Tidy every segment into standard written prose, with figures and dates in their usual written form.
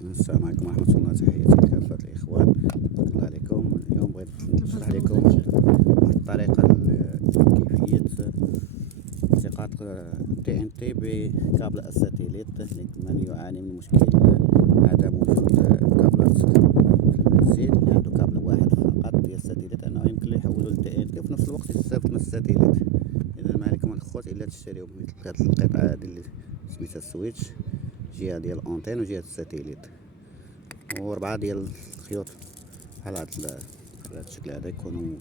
السلام عليكم ورحمة الله، تحياتي لكافة الإخوان. تبارك الله عليكم. اليوم بغيت نشرح لكم واحد الطريقة كيفية التقاط TNT بكابل الساتيليت لمن يعاني من مشكل عدم وجود كابلات في المنزل، اللي عنده كابل واحد فقط ديال الساتيليت، أنه يمكن له يحولو ل TNT وفي نفس الوقت يستافد من الساتيليت. إذا ما عليكم الأخوات إلا تشتريو مثل هاد القطعة هادي اللي سميتها السويتش، جهة ديال الأونتين وجهة الساتيليت، وربعة ديال الخيوط بحال هاد الشكل هذا يكونوا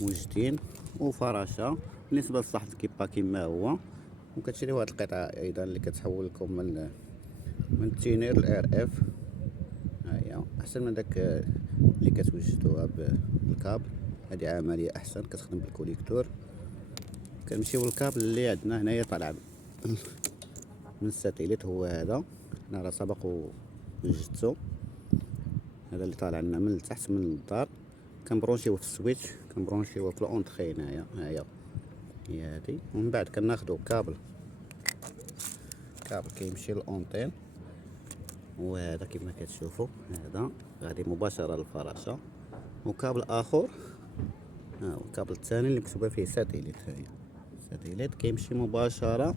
موجدين، وفراشة. بالنسبة لصحة الكيبا كما هو، وكتشريو هاد القطعة أيضا اللي كتحول لكم من التينير لار اف، ها هي أحسن من داك اللي كتوجدوها بالكابل. هادي عملية أحسن، كتخدم بالكوليكتور. كنمشيو للكابل اللي عندنا هنايا طالع من الساتيليت، هو هذا. انا راه سبق وجدته، هذا اللي طالع لنا من التحت من الدار. كنبرونشيوه في السويتش، كنبرونشيوه في الاونتخي هنايا، ها هي هادي. ومن بعد كناخدو كابل كيمشي للأونتين، وهذا كيما كتشوفوا هذا غادي مباشرة للفراشة. وكابل آخر، ها هو الكابل الثاني اللي مكتوبة فيه ساتيليت، ها هي ساتيليت كيمشي مباشرة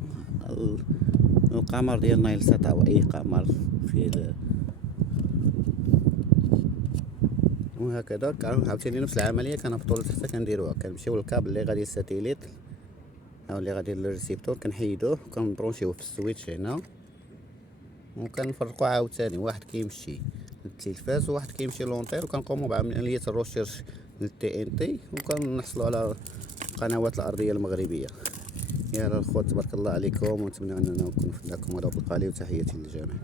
القمر ديال نايل سات او اي قمر في وهكذا. عاوتاني نفس العمليه كنهبطوا لتحت كنديروها. كنمشيو للكابل اللي غادي الساتيليت او اللي غادي للريسيبتور، كنحيدوه وكنبرونشيوه في السويتش هنا، وكنفرقوا عاوتاني. واحد كيمشي للتلفاز وواحد كيمشي لونطير، وكنقوموا بعمليه الروشيرش للتي ان تي، وكنحصلوا على القنوات الارضيه المغربيه. يا الاخوات تبارك الله عليكم، ونتمنى اننا نكون فدناكم ولو بالقليل، وتحياتي للجميع.